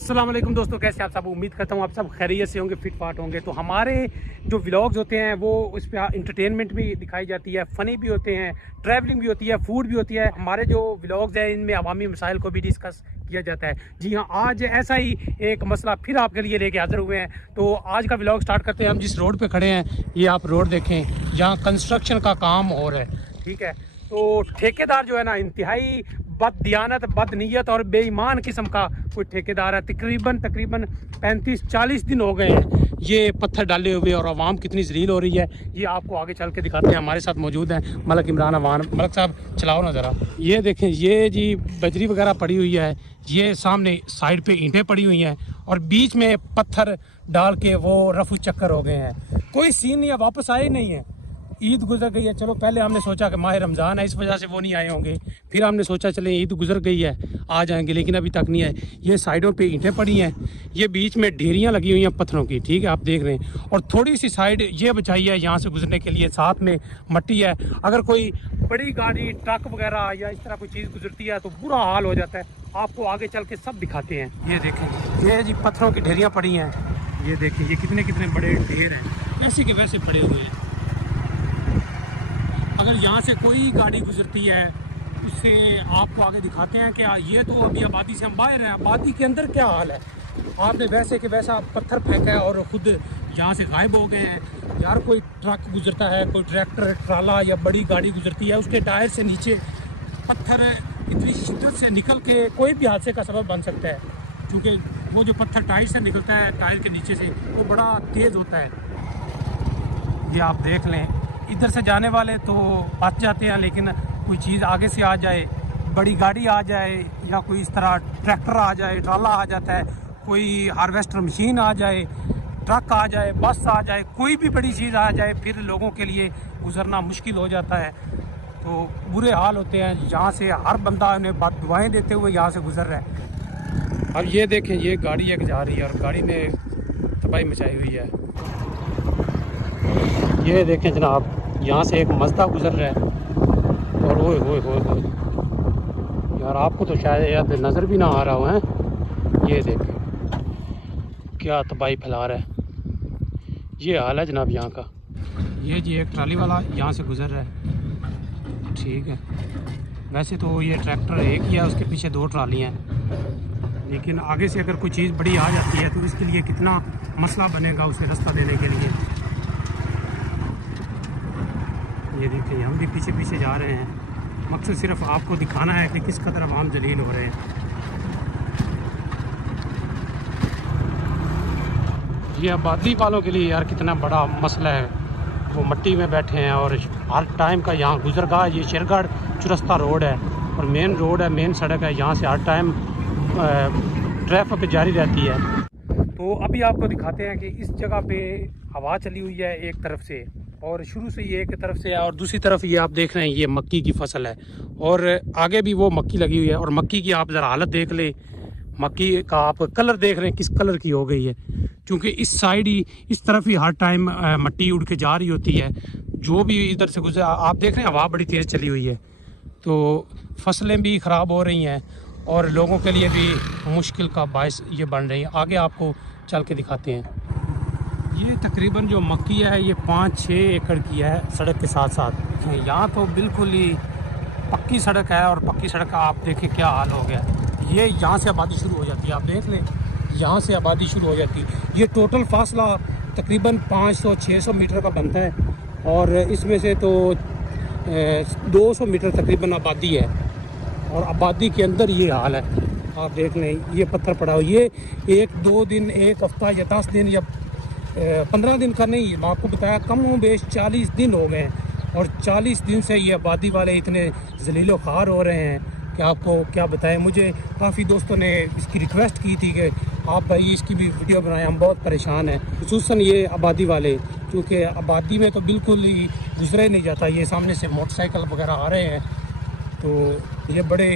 अस्सलाम वालेकुम दोस्तों, कैसे आप सब। उम्मीद करता हूँ आप सब खैरियत से होंगे, फिट फाट होंगे। तो हमारे जो व्लॉग्स होते हैं वो उस पर इंटरटेनमेंट भी दिखाई जाती है, फ़नी भी होते हैं, ट्रैवलिंग भी होती है, फूड भी होती है। हमारे जो व्लॉग्स हैं इनमें अवामी मसाइल को भी डिस्कस किया जाता है। जी हाँ, आज ऐसा ही एक मसला फिर आपके लिए लेके हाजिर हुए हैं। तो आज का व्लॉग स्टार्ट करते हैं। हम जिस रोड पर खड़े हैं, ये आप रोड देखें, जहाँ कंस्ट्रक्शन का काम हो रहा है, ठीक है। तो ठेकेदार जो है ना, इंतहाई बददियानत, बदनीयत और बेईमान किस्म का कोई ठेकेदार है। तकरीबन 35-40 दिन हो गए हैं ये पत्थर डाले हुए, और आवाम कितनी जलील हो रही है ये आपको आगे चल के दिखाते हैं। हमारे साथ मौजूद हैं मलक इमरान अवान। मलक साहब चलाओ ना ज़रा। ये देखें, ये जी बजरी वगैरह पड़ी हुई है, ये सामने साइड पे ईंटें पड़ी हुई हैं, और बीच में पत्थर डाल के वो रफू चक्कर हो गए हैं। कोई सीन नहीं है, वापस आए नहीं है। ईद गुजर गई है, चलो पहले हमने सोचा कि माह रमज़ान है, इस वजह से वो नहीं आए होंगे। फिर हमने सोचा चले ईद गुजर गई है आ जाएंगे, लेकिन अभी तक नहीं आए। ये साइडों पे ईंटें पड़ी हैं, ये बीच में ढेरियां लगी हुई हैं पत्थरों की, ठीक है, आप देख रहे हैं। और थोड़ी सी साइड ये बचाई है यहाँ से गुजरने के लिए, साथ में मट्टी है। अगर कोई बड़ी गाड़ी, ट्रक वगैरह या इस तरह कोई चीज़ गुजरती है तो बुरा हाल हो जाता है। आपको आगे चल के सब दिखाते हैं। ये देखें, ये जी पत्थरों की ढेरियाँ पड़ी हैं, ये देखें, ये कितने कितने बड़े ढेर हैं, ऐसे के वैसे पड़े हुए हैं। अगर यहाँ से कोई गाड़ी गुजरती है उससे आपको आगे दिखाते हैं कि ये तो अभी आबादी से हम बाहर हैं, आबादी के अंदर क्या हाल है। आपने वैसे के वैसा पत्थर फेंका है और ख़ुद यहाँ से गायब हो गए हैं। यार कोई ट्रक गुजरता है, कोई ट्रैक्टर, ट्राला या बड़ी गाड़ी गुजरती है, उसके टायर से नीचे पत्थर इतनी शिद्दत से निकल के कोई भी हादसे का सबब बन सकता है, क्योंकि वो जो पत्थर टायर से निकलता है, टायर के नीचे से, वो बड़ा तेज़ होता है। ये आप देख लें, इधर से जाने वाले तो बच जाते हैं, लेकिन कोई चीज़ आगे से आ जाए, बड़ी गाड़ी आ जाए या कोई इस तरह ट्रैक्टर आ जाए, ट्राला आ जाता है, कोई हार्वेस्टर मशीन आ जाए, ट्रक आ जाए, बस आ जाए, कोई भी बड़ी चीज़ आ जाए, फिर लोगों के लिए गुजरना मुश्किल हो जाता है। तो बुरे हाल होते हैं। यहाँ से हर बंदा उन्हें दुआएं देते हुए यहाँ से गुजर रहा है। अब ये देखें, ये गाड़ी एक जा रही है और गाड़ी ने तबाही मचाई हुई है। ये देखें जनाब, यहाँ से एक मज़दा गुजर रहा है, और ओए होए होए होए यार, आपको तो शायद यार नज़र भी ना आ रहा हो है। ये देखें क्या तबाही फैला रहा है, ये हाल है जनाब यहाँ का। ये जी एक ट्राली वाला यहाँ से गुजर रहा है, ठीक है। वैसे तो ये ट्रैक्टर एक ही है, उसके पीछे 2 ट्रालियाँ हैं, लेकिन आगे से अगर कोई चीज़ बड़ी आ जाती है तो इसके लिए कितना मसला बनेगा उसे रास्ता देने के लिए। ये देखिए, हम भी पीछे पीछे जा रहे हैं। मकसद सिर्फ आपको दिखाना है कि किस कदर आवाम जलील हो रहे हैं। ये आबादी वालों के लिए यार कितना बड़ा मसला है। वो मिट्टी में बैठे हैं और हर टाइम का यहाँ गुजरगाह, ये शेरगढ़ चुरस्ता रोड है और मेन रोड है, मेन सड़क है। यहाँ से हर टाइम ट्रैफिक जारी रहती है। तो अभी आपको दिखाते हैं कि इस जगह पे हवा चली हुई है एक तरफ से, और शुरू से ये एक तरफ से है, और दूसरी तरफ ये आप देख रहे हैं, ये मक्की की फसल है, और आगे भी वो मक्की लगी हुई है। और मक्की की आप ज़रा हालत देख लें, मक्की का आप कलर देख रहे हैं किस कलर की हो गई है, क्योंकि इस साइड ही, इस तरफ ही हर टाइम मट्टी उड़ के जा रही होती है। जो भी इधर से गुजरा, आप देख रहे हैं हवा बड़ी तेज़ चली हुई है, तो फसलें भी ख़राब हो रही हैं और लोगों के लिए भी मुश्किल का बायस ये बन रही है। आगे आपको चल के दिखाते हैं। ये तकरीबन जो मक्की है ये 5-6 एकड़ की है, सड़क के साथ साथ। यहाँ तो बिल्कुल ही पक्की सड़क है, और पक्की सड़क का आप देखें क्या हाल हो गया। ये यहाँ से आबादी शुरू हो जाती है, आप देख लें, यहाँ से आबादी शुरू हो जाती है। ये टोटल फासला तकरीबन 500-600 मीटर का बनता है, और इसमें से तो 200 मीटर तकरीबन आबादी है, और आबादी के अंदर ये हाल है। आप देख लें, ये पत्थर पड़ा हो, ये 1-2 दिन, 1 हफ्ता या 10 दिन या 15 दिन का नहीं, मैं आपको बताया कम बेश 40 दिन हो गए हैं, और 40 दिन से ये आबादी वाले इतने जलीलो ख़ार हो रहे हैं कि आपको क्या बताएं। मुझे काफ़ी दोस्तों ने इसकी रिक्वेस्ट की थी कि आप भाई इसकी भी वीडियो बनाएं, हम बहुत परेशान हैं, खुसूसन ये आबादी वाले, क्योंकि आबादी में तो बिल्कुल ही गुजरा ही नहीं जाता। ये सामने से मोटरसाइकिल वगैरह आ रहे हैं, तो ये बड़े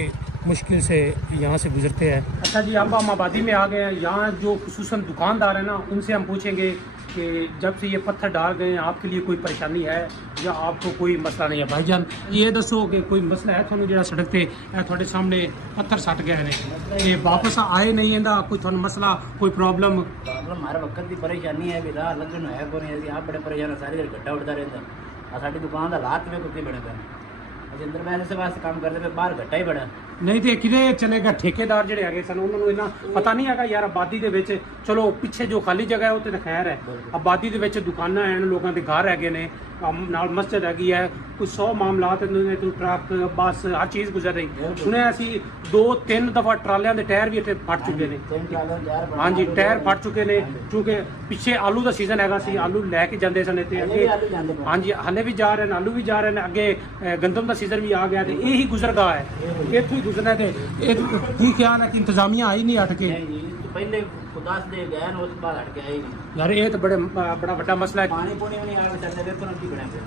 मुश्किल से यहाँ से गुजरते हैं। अच्छा जी, अब हम आबादी में आ गए हैं। यहाँ जो खुसूसन दुकानदार है ना, उनसे हम पूछेंगे कि जब से ये पत्थर डाल गए हैं आपके लिए कोई परेशानी है या आपको कोई मसला नहीं है। भाईजान ये दसो कि कोई मसला है थानू जो सड़क पे थोड़े सामने पत्थर सट गए हैं, ये वापस आए नहीं है, कोई थानू मसला कोई प्रॉब्लम? हमारे वक्त की परेशानी है भी राह लगन है को नहीं, आप बड़े परेशान है, सारी गड्ढा उड़ता रहता है। साड़ी दुकान का हालात में कुछ बने पे अंदर मैंने से वास्ते काम करते पे बाहर घट्टा ही बड़ा नहीं तो किते चलेगा। ठेकेदार ਜਿਹੜੇ ਹੈਗੇ ਸਨ ਉਹਨਾਂ ਨੂੰ ਇਹਨਾਂ ਪਤਾ ਨਹੀਂ ਹੈਗਾ ਯਾਰ ਆਬਾਦੀ ਦੇ ਵਿੱਚ ਚਲੋ ਪਿੱਛੇ ਜੋ ਖਾਲੀ ਜਗ੍ਹਾ ਹੈ ਉਹ ਤੇ ਖੈਰ ਹੈ, ਆਬਾਦੀ ਦੇ ਵਿੱਚ ਦੁਕਾਨਾਂ ਹਨ, ਲੋਕਾਂ ਦੇ ਘਰ ਹੈਗੇ ਨੇ, ਨਾਲ ਮਸਜਿਦ ਹੈਗੀ ਹੈ, ਕੋਈ 100 ਮਾਮਲਾਤ ਨੇ, ਤੂੰ ਟਰੱਕ ਬੱਸ ਹਰ ਚੀਜ਼ ਗੁਜ਼ਰ ਰਹੀ। ਸੁਣਿਆ ਅਸੀਂ 2-3 ਦਫਾ ਟਰਾਲਿਆਂ ਦੇ ਟਾਇਰ ਵੀ ਇੱਥੇ ਫਟ ਚੁੱਕੇ ਨੇ। ਹਾਂਜੀ ਟਾਇਰ ਫਟ ਚੁੱਕੇ ਨੇ ਕਿਉਂਕਿ ਪਿੱਛੇ ਆਲੂ ਦਾ ਸੀਜ਼ਨ ਹੈਗਾ ਸੀ, ਆਲੂ ਲੈ ਕੇ ਜਾਂਦੇ ਸਨ ਇੱਥੇ ਅੱਗੇ। ਹਾਂਜੀ ਹਲੇ ਵੀ ਜਾ ਰਹੇ ਨੇ, ਆਲੂ ਵੀ ਜਾ ਰਹੇ ਨੇ, ਅੱਗੇ ਗੰਦਮ ਦਾ ਸੀਜ਼ਨ ਵੀ ਆ ਗਿਆ ਤੇ ਇਹੀ ਗੁਜ਼ਰਗਾ ਹੈ, ਇੱਥੋਂ ਹੀ ਗੁਜ਼ਰਨਾ। ਤੇ ਇਹ ਕੀ ਖਿਆਲ ਹੈ ਕਿ ਇੰਤਜ਼ਾਮੀਆ ਆਈ ਨਹੀਂ ਹਟ ਕੇ? ਪਹਿਲੇ ਖੁਦਾਸ ਦੇ ਗਏ ਨੇ, ਉਸ ਤੋਂ ਬਾਅਦ ਹਟ ਕੇ ਆਈ ਨਹੀਂ ਯਾਰ ਇਹ ਤਾਂ ਬੜਾ ਵੱਡਾ ਮਸਲਾ ਹੈ। ਪਾਣੀ ਪੂਣੀ ਵੀ ਨਹੀਂ ਆ ਕੇ ਚੱਲਦੇ ਵੇਖੋ ਨਾ ਕੀ ਬਣਿਆ ਪਿਆ।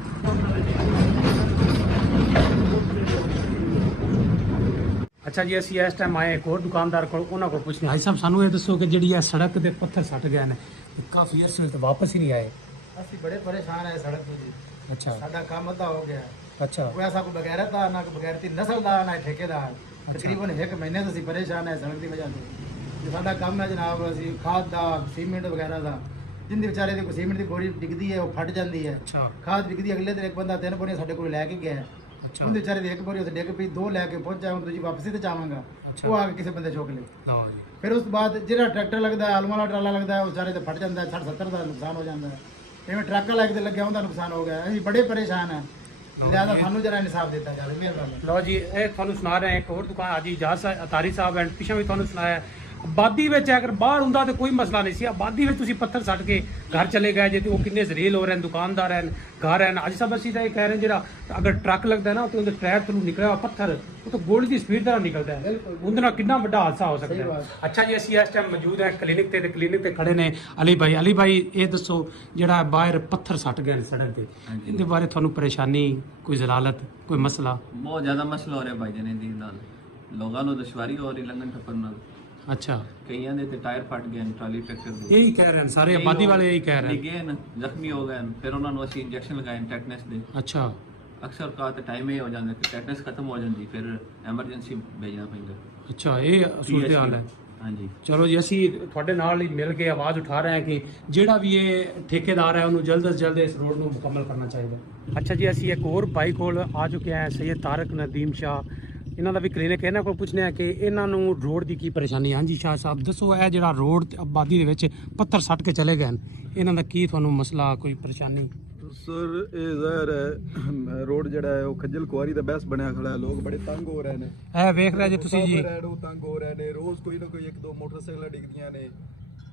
ਅੱਛਾ ਜੀ, ਅਸੀਂ ਇਸ ਟਾਈਮ ਆਏ ਇੱਕ ਹੋਰ ਦੁਕਾਨਦਾਰ ਕੋਲ, ਉਹਨਾਂ ਕੋਲ ਪੁੱਛਦੇ ਹਾਂ। ਭਾਈ ਸਾਹਿਬ ਸਾਨੂੰ ਇਹ ਦੱਸੋ ਕਿ ਜਿਹੜੀ ਇਹ ਸੜਕ ਦੇ ਪੱਥਰ ਸੱਟ ਗਏ ਨੇ, ਕਾਫੀ ਅਰਸੇ ਤੋਂ ਵਾਪਸ ਹੀ ਨਹੀਂ ਆਏ। ਅਸੀਂ ਬੜੇ ਪਰੇਸ਼ਾਨ ਹੈ ਸੜਕ ਤੋਂ ਜੀ। ਅੱਛਾ ਸਾਡਾ ਕੰਮ ਅੱਧਾ ਹੋ ਗਿਆ। ਅੱਛਾ ਕੋਈ ਐਸਾ ਕੋਈ ਬਗੈਰਤ ਦਾ ਨਾ ਕੋਈ ਬਗੈਰਤੀ ਨਸਲ ਦਾ ਨਾ ਠੇਕੇਦਾਰ। ਤਕਰੀਬਨ 1 ਮਹੀਨੇ ਤੋਂ ਅਸੀਂ ਪਰੇਸ਼ਾਨ ਹੈ ਸੜਕ ਦੀ ਵਜ੍ਹਾ ਤੋਂ। ਜੋ ਸਾਡਾ ਕੰਮ ਹੈ ਜਨਾਬ, ਅਸੀਂ ਖਾਦ ਦਾ ਸੀਮੈਂਟ ਵਗੈਰਾ ਦਾ, ਜਿੰਦੀ ਵਿਚਾਰੇ ਦੀ ਕੋਈ ਸੀਮੈਂਟ ਦੀ ਬੋਰੀ ਡਿੱਗਦੀ ਹੈ ਉਹ ਫਟ ਜਾਂਦੀ ਹੈ। ਅੱਛਾ ਖਾਦ ਡਿੱਗਦੀ, ਅਗਲੇ ਦਿਨ ਇੱਕ ਬੰਦਾ 3 ਬੋਰੀਆਂ ਸਾਡੇ ਕੋਲ ਲੈ ਕੇ ਗਿਆ। ਅੱਛਾ ਉਹਦੇ ਵਿਚਾਰੇ ਦੀ ਇੱਕ ਬੋਰੀ ਉੱਥੇ ਡਿੱਗ ਪਈ, 2 ਲੈ ਕੇ ਪਹੁੰਚਾ, ਹੁਣ ਦੂਜੀ ਵਾਪਸੀ ਤੇ ਚਾਹਾਂਗਾ, ਉਹ ਆ ਕੇ ਕਿਸੇ ਬੰਦੇ ਚੁੱਕ ਲੇ। ਲਓ ਜੀ, ਫਿਰ ਉਸ ਤੋਂ ਬਾਅਦ ਜਿਹੜਾ ਟਰੈਕਟਰ ਲੱਗਦਾ, ਆਲੂ ਵਾਲਾ ਟਰਾਲਾ ਲੱਗਦਾ ਹੈ, ਉਹ ਵਿਚਾਰੇ ਤੇ ਫਟ ਜਾਂਦਾ, 60-70 ਦਾ ਨੁਕਸਾਨ ਹੋ ਜਾਂਦਾ ਹੈ। ਇਵੇਂ ਟਰੱਕ ਵਾਲਾ ਕਿਤੇ ਲੱਗਿਆ ਉਹਦਾ ਨੁਕਸਾਨ ਹੋ ਗਿਆ। ਅਸੀਂ ਬੜੇ ਪਰੇਸ਼ਾਨ ਹਾਂ, ਲਿਆਦਾ ਸਾਨੂੰ ਜਰਾ ਇਨਸਾਫ ਦਿੱਤਾ ਜਾਵੇ, ਮਿਹਰਬਾਨੀ। ਲਓ ਜੀ, ਇਹ ਤੁਹਾਨੂੰ ਸੁਣਾ ਰਹੇ ਹਾਂ ਇੱਕ ਹੋਰ ਦੁਕਾਨ ਹਾਜੀ ਇਜਾਜ਼ ਅਤਾਰੀ ਸਾਹਿਬ ਐਂਡ ਪਿੱਛੇ ਵੀ ਤੁਹਾਨੂੰ ਸੁਣਾਇਆ। ਆਬਾਦੀ ਵਿੱਚ ਅਗਰ ਬਾਹਰ ਹੁੰਦਾ ਤਾਂ ਕੋਈ ਮਸਲਾ ਨਹੀਂ ਸੀ, ਆਬਾਦੀ ਵਿੱਚ ਤੁਸੀਂ ਪੱਥਰ ਸੱਟ ਕੇ ਘਰ ਚਲੇ ਗਏ ਜੇ ਤੇ ਉਹ ਕਿੰਨੇ ਜ਼ਰੀਲ ਹੋ ਰਹੇ ਨੇ, ਦੁਕਾਨਦਾਰ ਹਨ, ਘਰ ਹਨ। ਅੱਜ ਸਭ ਅਸੀਂ ਤਾਂ ਇਹ ਕਹਿ ਰਹੇ ਜਿਹੜਾ ਅਗਰ ਟਰੱਕ ਲੱਗਦਾ ਨਾ ਤੇ ਉਹਦੇ ਟਾਇਰ ਤੋਂ ਨਿਕਲਿਆ ਪੱਥਰ ਉਹ ਤਾਂ ਗੋਲੀ ਦੀ ਸਪੀਡ ਨਾਲ ਨਿਕਲਦਾ ਹੈ, ਉਹਦੇ ਨਾਲ ਕਿੰਨਾ ਵੱਡਾ ਹਾਦਸਾ ਹੋ ਸਕਦਾ ਹੈ। ਅੱਛਾ ਜੀ, ਅਸੀਂ ਇਸ ਟਾਈਮ ਮੌਜੂਦ ਹਾਂ ਕਲੀਨਿਕ ਤੇ ਕਲੀਨਿਕ ਤੇ ਖੜੇ ਨੇ ਅਲੀ ਭਾਈ। ਅਲੀ ਭਾਈ ਇਹ ਦੱਸੋ ਜਿਹੜਾ ਬਾਹਰ ਪੱਥਰ ਸੱਟ ਗਏ ਨੇ ਸੜਕ ਤੇ, ਇਹਦੇ ਬਾਰੇ ਤੁਹਾਨੂੰ ਪਰੇਸ਼ਾਨੀ, ਕੋਈ ਜ਼ਲਾਲਤ, ਕੋਈ ਮਸਲਾ? ਬਹੁਤ ਜ਼ਿਆਦਾ ਮਸਲਾ ਹੋ ਰਿਹਾ ਭਾਈ ਜਨੇ ਦੀ ਨਾਲ, ਲੋਕਾਂ ਨੂੰ ਦੁਸ਼ਵਾਰੀ ਹੋ ਰਹੀ ਲੰਘਣ ਟੱਪਣ ਨਾਲ। ਅੱਛਾ ਕਈਆਂ ਦੇ ਤੇ ਟਾਇਰ ਫਟ ਗਏ ਨੇ ਟਰਾਲੀ ਟਰੈਕਟਰ ਦੇ, ਇਹੀ ਕਹਿ ਰਹੇ ਨੇ ਸਾਰੇ ਆਬਾਦੀ ਵਾਲੇ, ਇਹੀ ਕਹਿ ਰਹੇ ਨੇ। ਡਿੱਗੇ ਨੇ, ਜ਼ਖਮੀ ਹੋ ਗਏ ਨੇ, ਫਿਰ ਉਹਨਾਂ ਨੂੰ ਅਸੀਂ ਇੰਜੈਕਸ਼ਨ ਲਗਾਏ ਟੈਟਨਸ ਦੇ। ਅੱਛਾ ਅਕਸਰ ਕਾ ਤੇ ਟਾਈਮ ਹੀ ਹੋ ਜਾਂਦਾ ਕਿ ਟੈਟਨਸ ਖਤਮ ਹੋ ਜਾਂਦੀ, ਫਿਰ ਐਮਰਜੈਂਸੀ ਭੇਜਣਾ ਪੈਂਦਾ। ਅੱਛਾ ਇਹ ਸੂਰਤ ਹਾਲ ਹੈ। ਹਾਂਜੀ ਚਲੋ ਜੀ, ਅਸੀਂ ਤੁਹਾਡੇ ਨਾਲ ਹੀ ਮਿਲ ਕੇ ਆਵਾਜ਼ ਉਠਾ ਰਹੇ ਹਾਂ ਕਿ ਜਿਹੜਾ ਵੀ ਇਹ ਠੇਕੇਦਾਰ ਹੈ ਉਹਨੂੰ ਜਲਦ ਤੋਂ ਜਲਦ ਇਸ ਰੋਡ ਨੂੰ ਮੁਕੰਮਲ ਕਰਨਾ ਚਾਹੀਦਾ। ਅੱਛਾ ਜੀ, ਅਸੀਂ ਇੱਕ ਹੋਰ ਭਾਈ ਕੋਲ ਆ ਚੁੱਕੇ ਹਾਂ, ਸੈਯਦ ਤਾਰਕ ਨਦੀਮ ਸ਼ਾਹ, ਇਹਨਾਂ ਦਾ ਵੀ ਕਲੀਨਿਕ ਹੈ। ਇਹਨਾਂ ਕੋਲ ਪੁੱਛਦੇ ਆ ਕਿ ਇਹਨਾਂ ਨੂੰ ਰੋਡ ਦੀ ਕੀ ਪਰੇਸ਼ਾਨੀ ਹੈ। ਹਾਂਜੀ ਸ਼ਾਹ ਸਾਹਿਬ ਦੱਸੋ, ਇਹ ਜਿਹੜਾ ਰੋਡ ਆਬਾਦੀ ਦੇ ਵਿੱਚ ਪੱਥਰ ਸੱਟ ਕੇ ਚਲੇ ਗਏ ਨੇ, ਇਹਨਾਂ ਦਾ ਕੀ ਤੁਹਾਨੂੰ ਮਸਲਾ, ਕੋਈ ਪਰੇਸ਼ਾਨੀ? ਸਰ ਇਹ ਜ਼ਾਹਿਰ ਹੈ ਰੋਡ ਜਿਹੜਾ ਹੈ ਉਹ ਖੱਜਲ ਖੁਆਰੀ ਦਾ ਬਹਿਸ ਬਣਿਆ ਖੜਾ ਹੈ, ਲੋਕ ਬੜੇ ਤੰਗ ਹੋ ਰਹੇ ਨੇ। ਇਹ ਵੇਖ ਰਹੇ ਜੇ ਤੁਸੀਂ ਜੀ, ਉਹ ਤੰਗ ਹੋ ਰਹੇ ਨੇ, ਰੋਜ਼ ਕੋਈ ਨਾ ਕੋਈ 1-2 ਮੋਟਰਸਾਈਕਲਾਂ ਡਿੱਗਦੀਆਂ ਨੇ,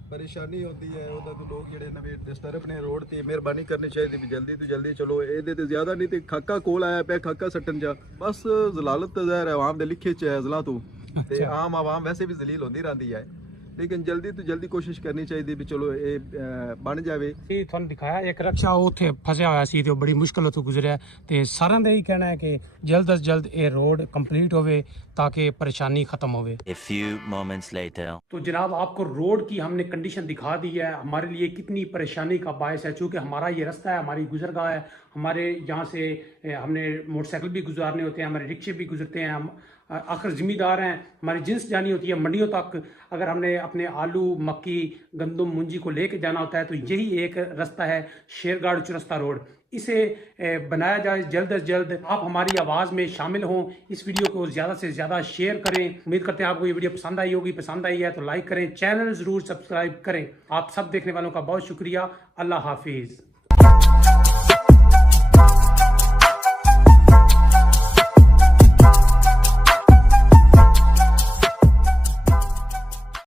ਪਰੇਸ਼ਾਨੀ ਹੁੰਦੀ ਹੈ। ਉਹਦਾ ਤੋਂ ਲੋਕ ਜਿਹੜੇ ਨਵੇਂ ਡਿਸਟਰਬ ਨੇ ਰੋਡ ਤੇ, ਮਿਹਰਬਾਨੀ ਕਰਨੀ ਚਾਹੀਦੀ ਵੀ ਜਲਦੀ ਤੋਂ ਜਲਦੀ ਚਲੋ। ਇਹਦੇ ਤੇ ਜ਼ਿਆਦਾ ਨਹੀਂ ਤੇ ਖਾਕਾ ਕੋਲ ਆਇਆ ਪਿਆ, ਖਾਕਾ ਸੱਟਣ ਜਾ ਬਸ। ਜ਼ਲਾਲਤ ਤਾਂ ਜ਼ਾਹਿਰ ਹੈ ਆਵਾਮ ਦੇ ਲਿਖੇ ਚ ਹੈ ਜ਼ਲਾ ਤੋਂ, ਤੇ ਆਮ ਆਵਾਮ ਵੈਸੇ ਵੀ ਜ਼ਲੀਲ ਹੁੰਦੀ ਰਹਿੰਦੀ ਹੈ, ਲੇਕਿਨ ਜਲਦੀ ਤੋਂ ਜਲਦੀ ਕੋਸ਼ਿਸ਼ ਕਰਨੀ ਚਾਹੀਦੀ ਵੀ ਚਲੋ ਇਹ ਬਣ ਜਾਵੇ। ਇਹ ਤੁਹਾਨੂੰ ਦਿਖਾਇਆ ਇੱਕ ਰਕਸ਼ਾ ਉੱਥੇ ਫਸਿਆ ਹੋਇਆ ਸੀ ਤੇ ਉਹ ਬੜੀ ਮੁਸ਼ਕਲ ਤੋਂ ਗੁਜ਼ਰਿਆ, ਤੇ ਸਾਰਿਆਂ ਦਾ ਹੀ ਕਹਿਣਾ ਹੈ ਕਿ ਜਲਦ ਤੋਂ ਜਲਦ ਇਹ ਰੋਡ ਕੰਪਲੀਟ ਹੋਵੇ ताकि परेशानी ख़त्म होवे। A few moments later. तो जनाब आपको रोड की हमने कंडीशन दिखा दी है, हमारे लिए कितनी परेशानी का बायस है। चूँकि हमारा ये रास्ता है, हमारी गुजरगाह है, हमारे यहाँ से हमने मोटरसाइकिल भी गुजारने होते हैं, हमारे रिक्शे भी गुजरते हैं, हम आखिर ज़िम्मेदार हैं, हमारी जिन्स जानी होती है मंडियों तक। अगर हमने अपने आलू, मक्की, गंदम, मुंजी को लेके जाना होता है तो यही एक रास्ता है शेरगाड़ चुरस्ता रोड। इसे बनाया जाए जल्द से जल्द। आप हमारी आवाज़ में शामिल हों, इस वीडियो को ज़्यादा से ज़्यादा शेयर करें। उम्मीद करते हैं आपको ये वीडियो पसंद आई होगी। पसंद आई है तो लाइक करें, चैनल ज़रूर सब्सक्राइब करें। आप सब देखने वालों का बहुत शुक्रिया। अल्लाह हाफिज़।